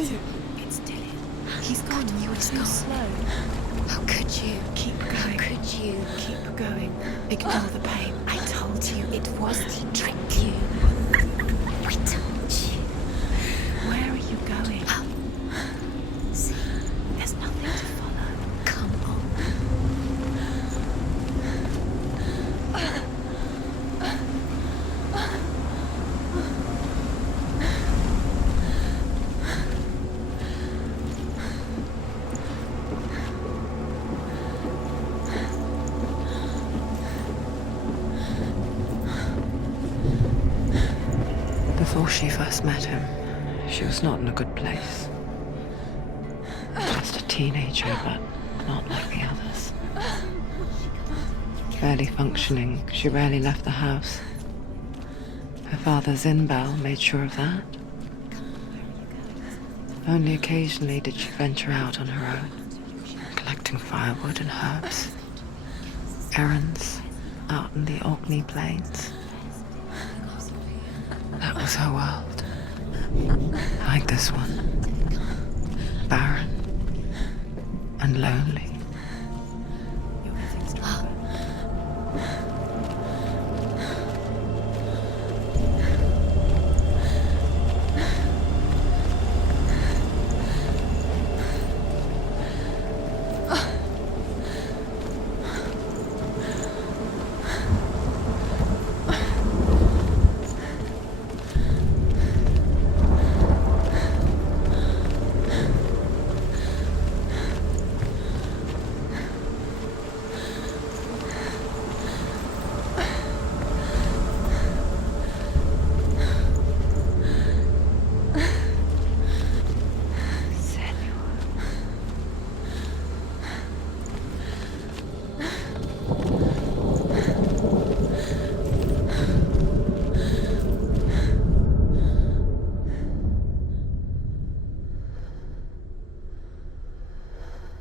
It's Dillian. He's gone. You were too slow. How could you? Keep going. How could you? Keep going. Ignore the pain. I told you it was he tricked you. I told you. Where are you going? See, There's nothing to follow. come on. Before she first met him, she was not in a good place. Just a teenager, but not like the others. Barely functioning, she rarely left the house. Her father's in-bell made sure of that. Only occasionally did she venture out on her own, collecting firewood and herbs. Errands out in the Orkney Plains. That was her world. Like this one. Barren and lonely. You're getting stronger.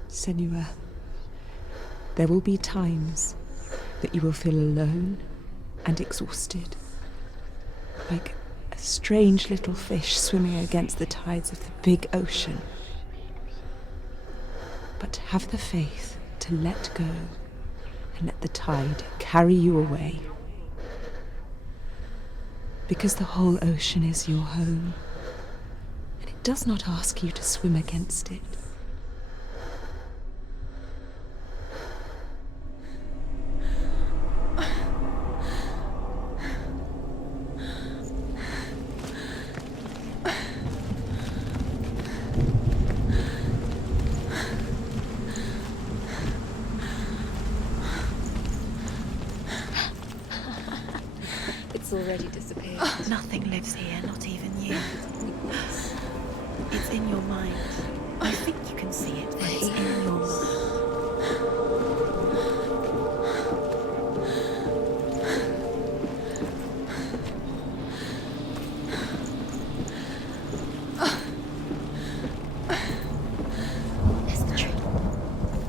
Senua, there will be times that you will feel alone and exhausted, like a strange little fish swimming against the tides of the big ocean. But have the faith to let go and let the tide carry you away. Because the whole ocean is your home, and it does not ask you to swim against it. It's already disappeared. Nothing lives here, not even you. It's in your mind. I think you can see it, but it's in your mind. There's the tree.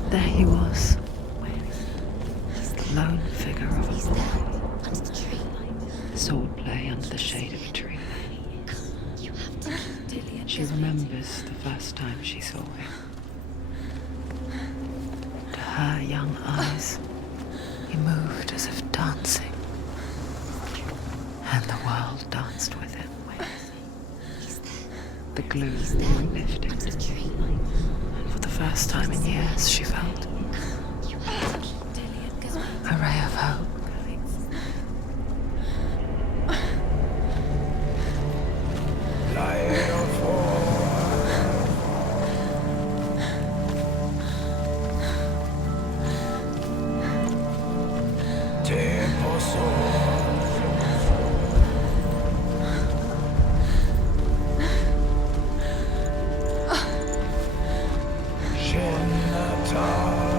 There he was, Where is the lone figure of He's a boy. there, under the tree. Swordplay under the shade of a tree. You have to keep Dillian? She remembers the first time she saw him. To her young eyes, he moved as if dancing, and the world danced with him. He's there, The glue lifted, under the tree. and for the first time in years, she felt You have to keep Dillian, go a ray of hope. Shenata.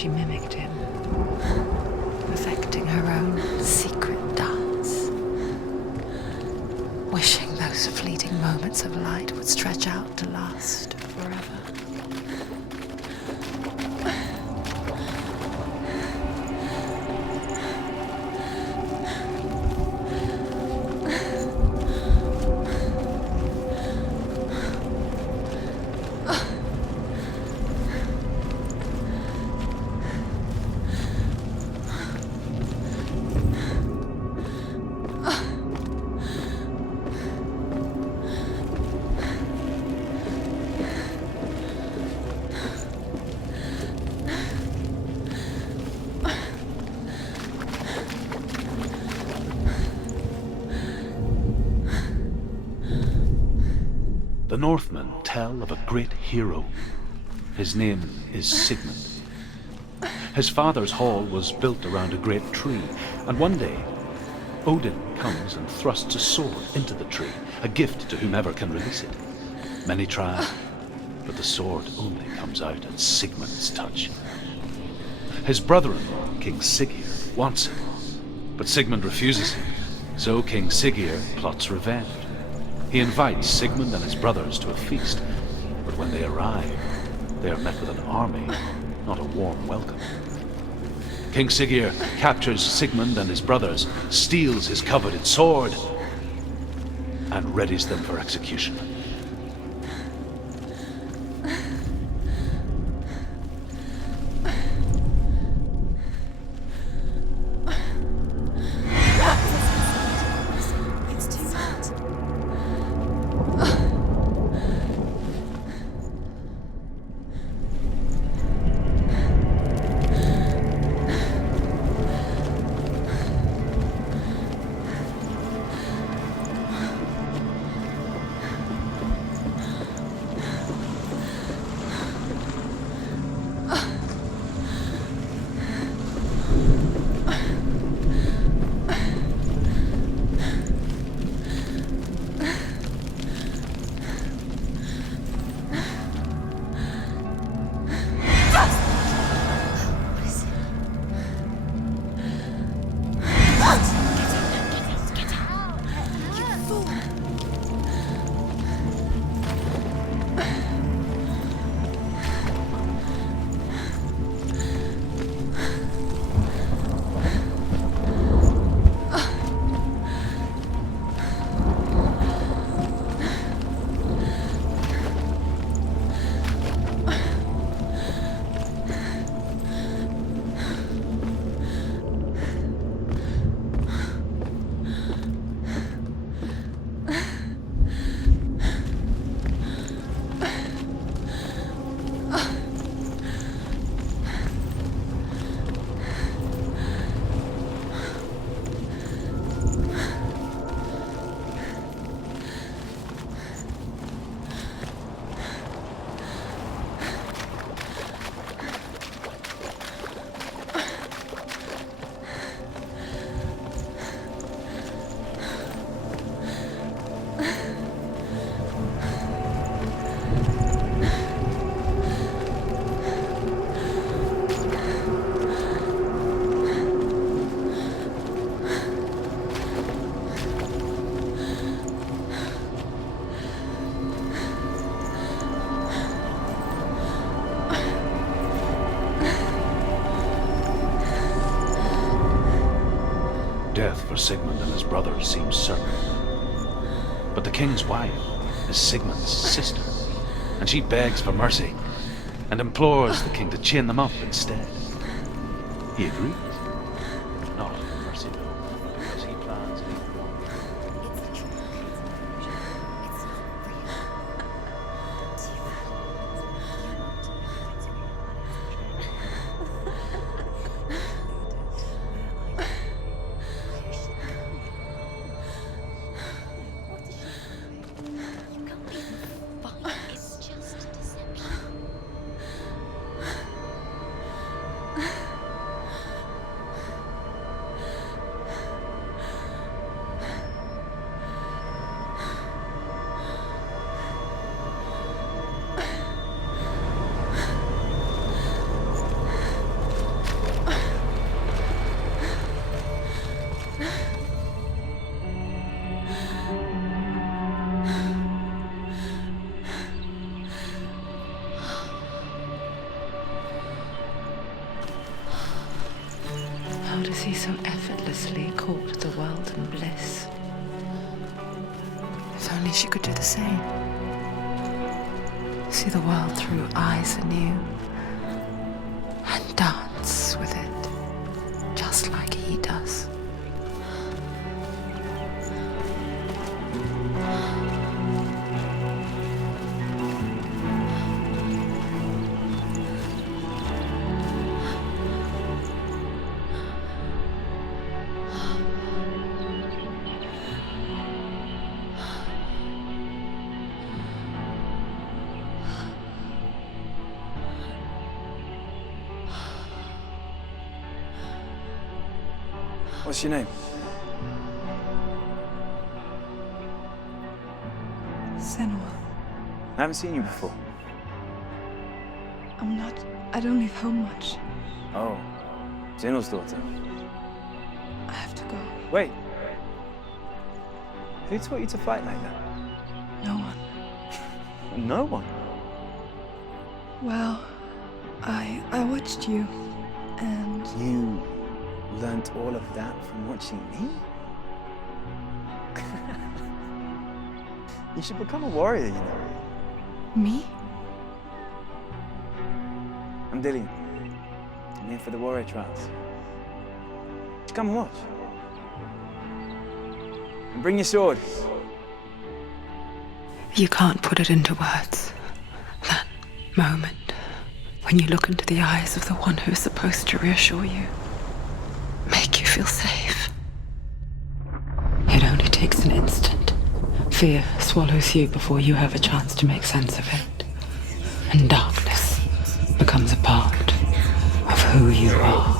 she mimicked him, perfecting her own secret dance, wishing those fleeting moments of light would stretch out to last forever. The Northmen tell of a great hero. His name is Sigmund. His father's hall was built around a great tree, and one day, Odin comes and thrusts a sword into the tree, a gift to whomever can release it. Many try, but the sword only comes out at Sigmund's touch. His brother-in-law, King Siggeir, wants it, but Sigmund refuses it, so King Siggeir plots revenge. He invites Sigmund and his brothers to a feast, but when they arrive, they are met with an army, not a warm welcome. King Siggeir captures Sigmund and his brothers, steals his coveted sword, and readies them for execution. Death for Sigmund and his brothers seems certain. But the king's wife is Sigmund's sister, and she begs for mercy and implores the king to chain them up instead. He agrees. Not for mercy though, because he plans does he so effortlessly court the world and bliss? If only she could do the same. See the world through eyes anew and dance with it, just like he does. What's your name? Senua. I haven't seen you before. I don't leave home much. Oh, Zenua's daughter. I have to go. Wait. Who taught you to fight like that? No one. No one. Well, I watched you, and You learnt all of that from watching me? You should become a warrior, you know. me? I'm Dillian. I'm here for the warrior trials. Just come and watch. And bring your sword. You can't put it into words. That moment when you look into the eyes of the one who's supposed to reassure you, make you feel safe. It only takes an instant. Fear swallows you before you have a chance to make sense of it. And darkness becomes a part of who you are.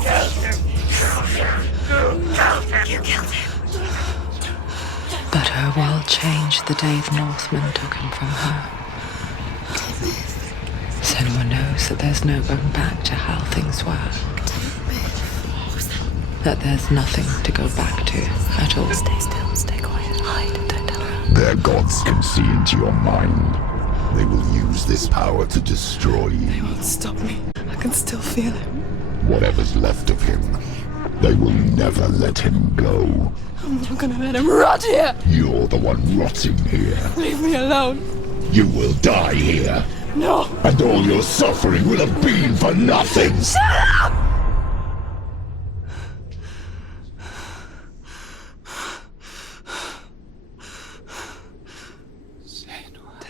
You killed him. But her world changed the day the Northmen took him from her. Senua knows that there's no going back to how things were. That there's nothing to go back to at all. Stay still, stay quiet, hide, don't tell her. Their gods can see into your mind. They will use this power to destroy you. They won't stop me. I can still feel him. Whatever's left of him, they will never let him go. I'm not gonna let him rot here! You're the one rotting here. Leave me alone! You will die here. No! And all your suffering will have been for nothing. Shut up!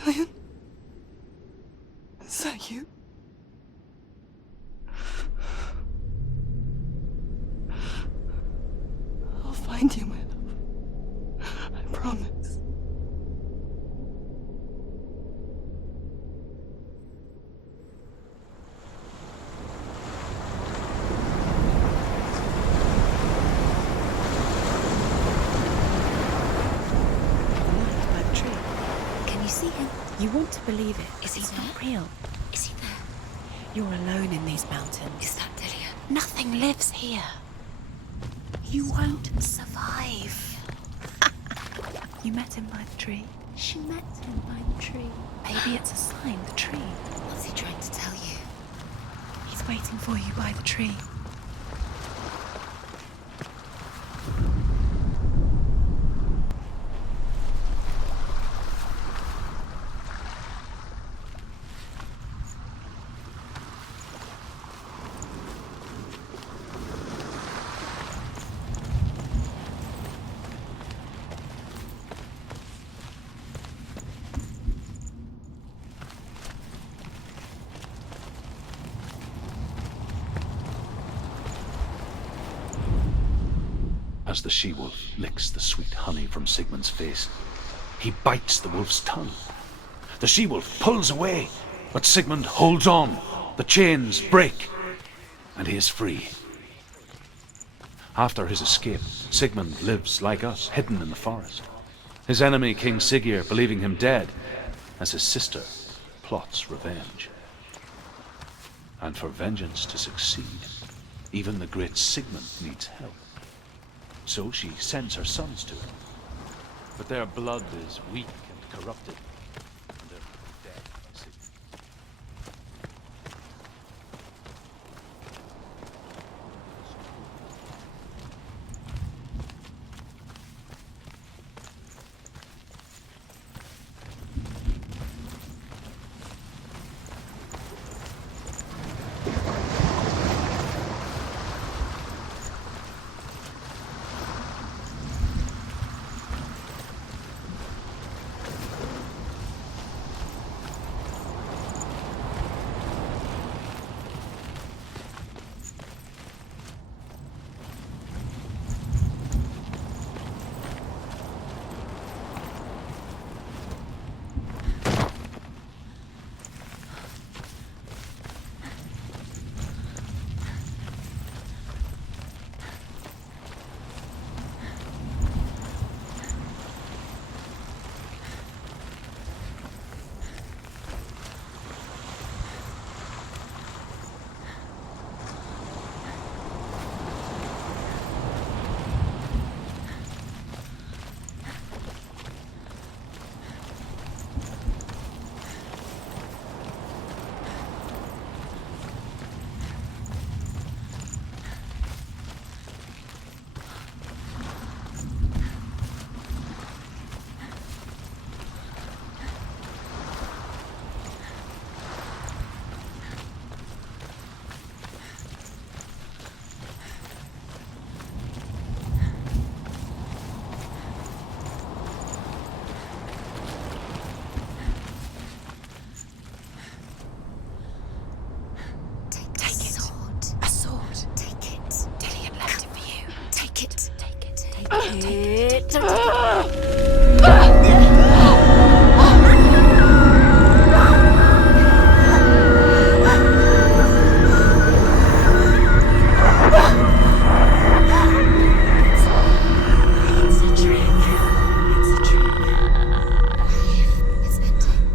Dillian? Is that you? I'll find you, my love. I promise. That tree. Can you see him? You want to believe it. Is he It's there? not real. Is he there? You're alone in these mountains. Is that Dillian? Nothing lives here. You won't survive. You met him by the tree. She met him by the tree. Maybe it's a sign, the tree. What's he trying to tell you? He's waiting for you by the tree. As the she-wolf licks the sweet honey from Sigmund's face, he bites the wolf's tongue. The she-wolf pulls away, but Sigmund holds on. The chains break, and he is free. After his escape, Sigmund lives like us, hidden in the forest. His enemy, King Siggeir, believing him dead, as his sister plots revenge. And for vengeance to succeed, even the great Sigmund needs help. So she sends her sons to him. But their blood is weak and corrupted, and they're dead by Sigmund.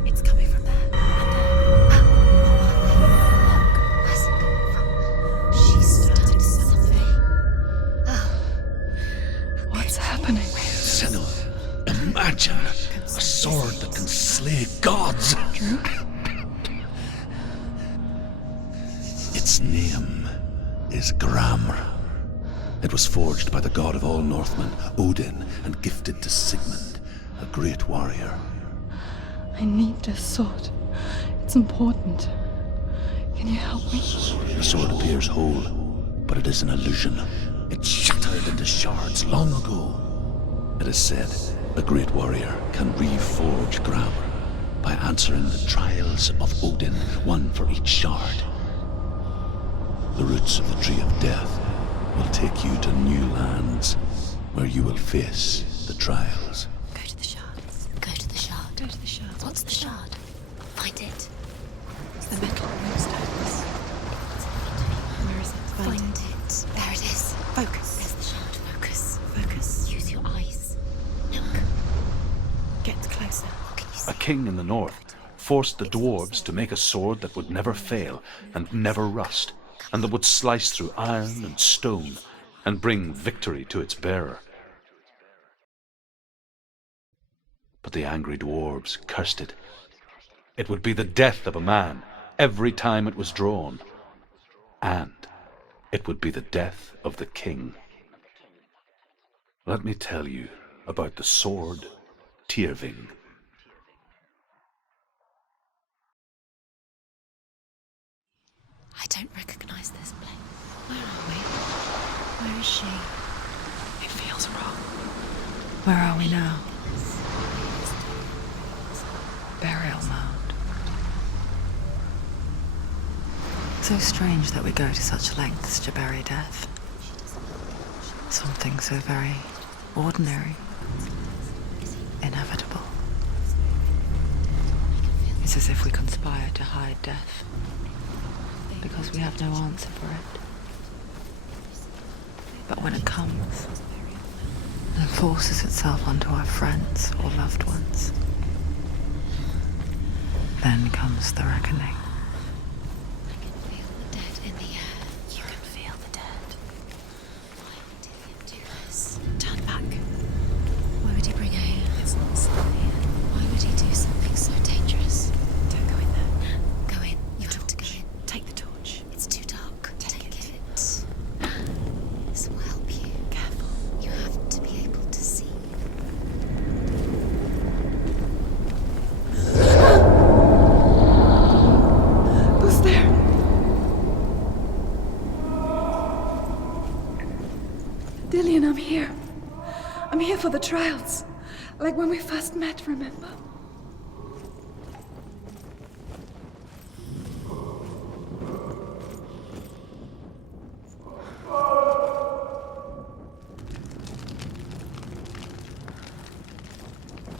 It's coming from there. She started something. What's happening? Senua, imagine a sword that can slay gods. Its name is Gramr. It was forged by the god of all Northmen, Odin, and gifted to Sigmund, a great warrior. I need this sword. It's important. Can you help me? The sword appears whole, but it is an illusion. It shattered into shards long ago. It is said a great warrior can reforge Gramr by answering the trials of Odin, one for each shard. The roots of the Tree of Death will take you to new lands where you will face the trials. Go to the shards. Go to the shard. Go to the shards. What's the shard? Find it. It's the metal moonstones. Where is it? Find it. There it is. Focus. There's the shard. Focus. Focus. Use your eyes. Look. Get closer. What can you see? A king in the north forced the dwarves to make a sword that would never fail and never rust, and that would slice through iron and stone and bring victory to its bearer. But the angry dwarves cursed it. It would be the death of a man every time it was drawn, and it would be the death of the king. Let me tell you about the sword Tyrving. I don't recognize this place. Where are we? Where is she? It feels wrong. Where are we now? Burial mound. So strange that we go to such lengths to bury death. Something so very ordinary, inevitable. It's as if we conspire to hide death, because we have no answer for it. But when it comes and forces itself onto our friends or loved ones, then comes the reckoning. I can feel the dead in the air. You can feel the dead. Why did he do this? Turn back. Why would he bring her here? It's not safe here. Why would he do something so dangerous? Don't go in there. Go in. You have to go in. Take the torch. It's too dark. Take it. This will help you. Careful. You have to be able to see. Who's there? Dillian, I'm here. I'm here for the trials. Like when we first met, remember?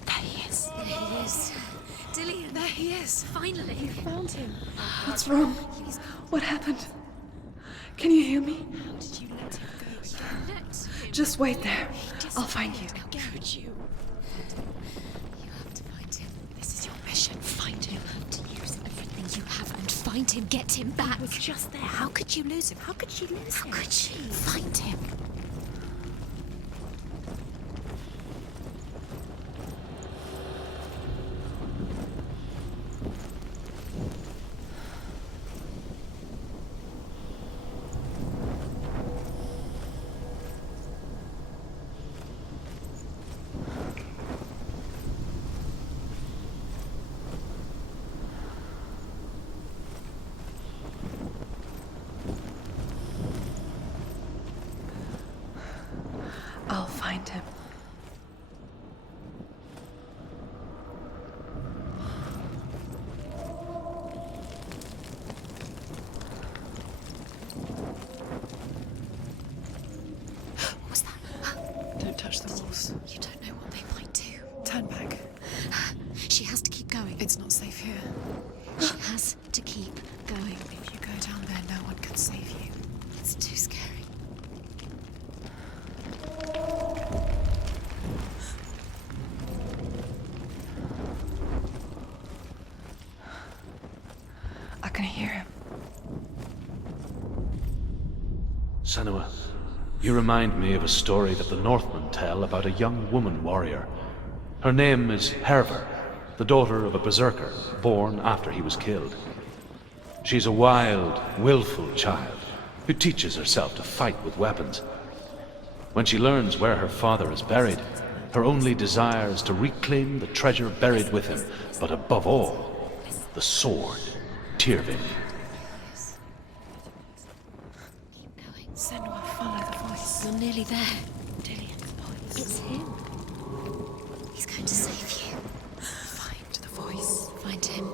There he is. There he is. Dillian, There he is. finally. You found him. What's wrong? What happened? Can you hear me? How did you let him go? Just wait there. I'll find you. How could you? You have to find him. This is your mission. Find him. You have to use everything you have and find him. Get him back. He was just there. How could you lose him? How could she lose How him? could she? Find him. I'll find him. What was that? Don't touch the It's not safe here. She has to keep going. If you go down there, no one can save you. It's too scary. I can hear him. Senua, you remind me of a story that the Northmen tell about a young woman warrior. Her name is Herver, the daughter of a berserker born after he was killed. She's a wild, willful child who teaches herself to fight with weapons. When she learns where her father is buried, her only desire is to reclaim the treasure buried with him, but above all, the sword, Tyrving. Keep going. Senua, follow the voice. You're nearly there. Dillion's voice. It's him. He's going to save you. Find the voice. Find him.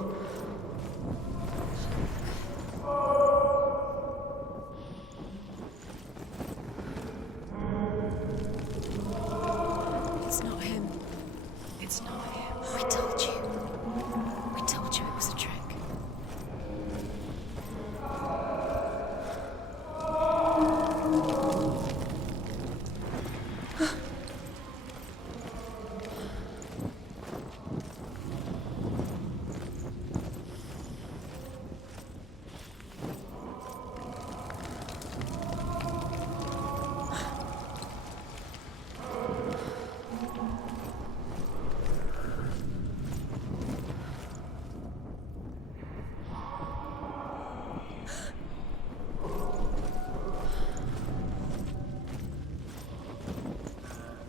It's not him. It's not him. We told you. We told you it was a trick.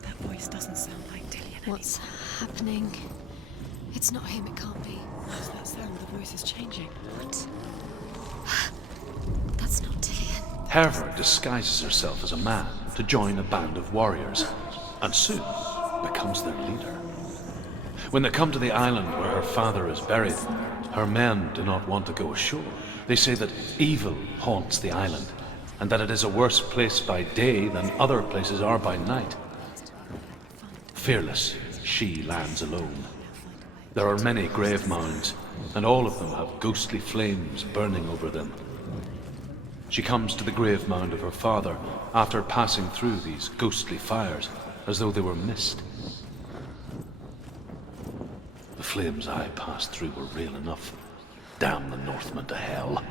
That voice doesn't sound like Dillion. What's happening? It's not him, it can't be. What's that sound? The voice is changing. What? That's not Dillion. Herver disguises herself as a man to join a band of warriors, and soon becomes their leader. When they come to the island where her father is buried, her men do not want to go ashore. They say that evil haunts the island, and that it is a worse place by day than other places are by night. Fearless, she lands alone. There are many grave mounds, and all of them have ghostly flames burning over them. She comes to the grave mound of her father after passing through these ghostly fires, as though they were mist. The flames I passed through were real enough. Damn the Northmen to hell.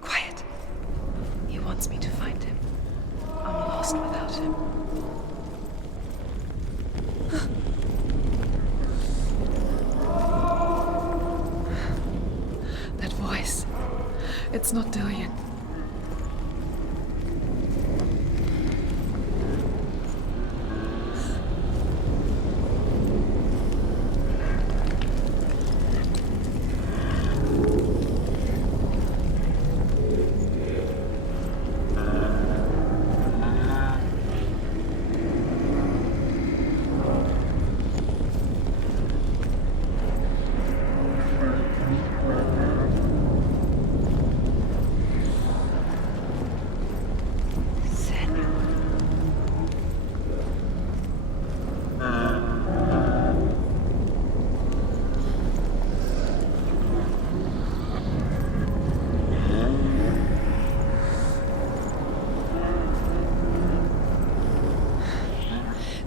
Quiet. He wants me to find him. I'm lost without him. That voice. It's not Dillion.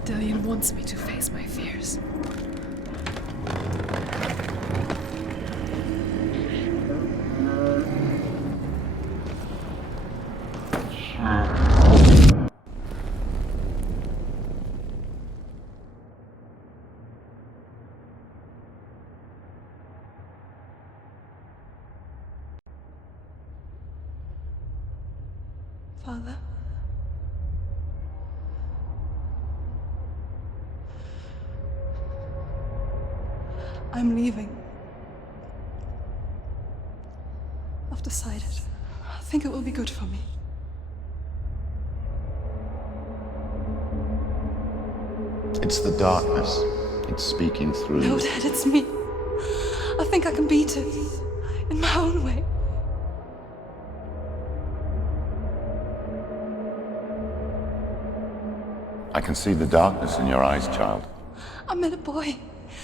Dillion wants me to face my fears. Father. I'm leaving. I've decided. I think it will be good for me. It's the darkness. It's speaking through No, you. Dad, it's me. I think I can beat it. In my own way. I can see the darkness in your eyes, child. I met a boy.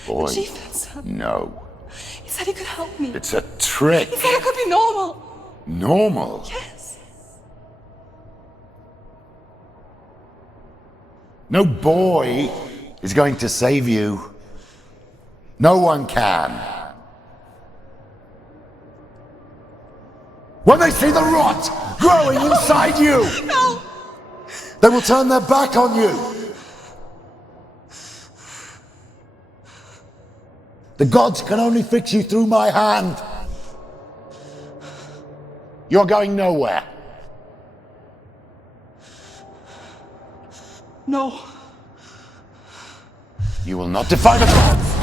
Boy. The chieftain's son. No. He said he could help me. It's a trick. He said I could be normal. Normal. Yes. No boy is going to save you. No one can. When they see the rot growing inside you, No! they will turn their back on you. The gods can only fix you through my hand. You're going nowhere. No. You will not defy the gods.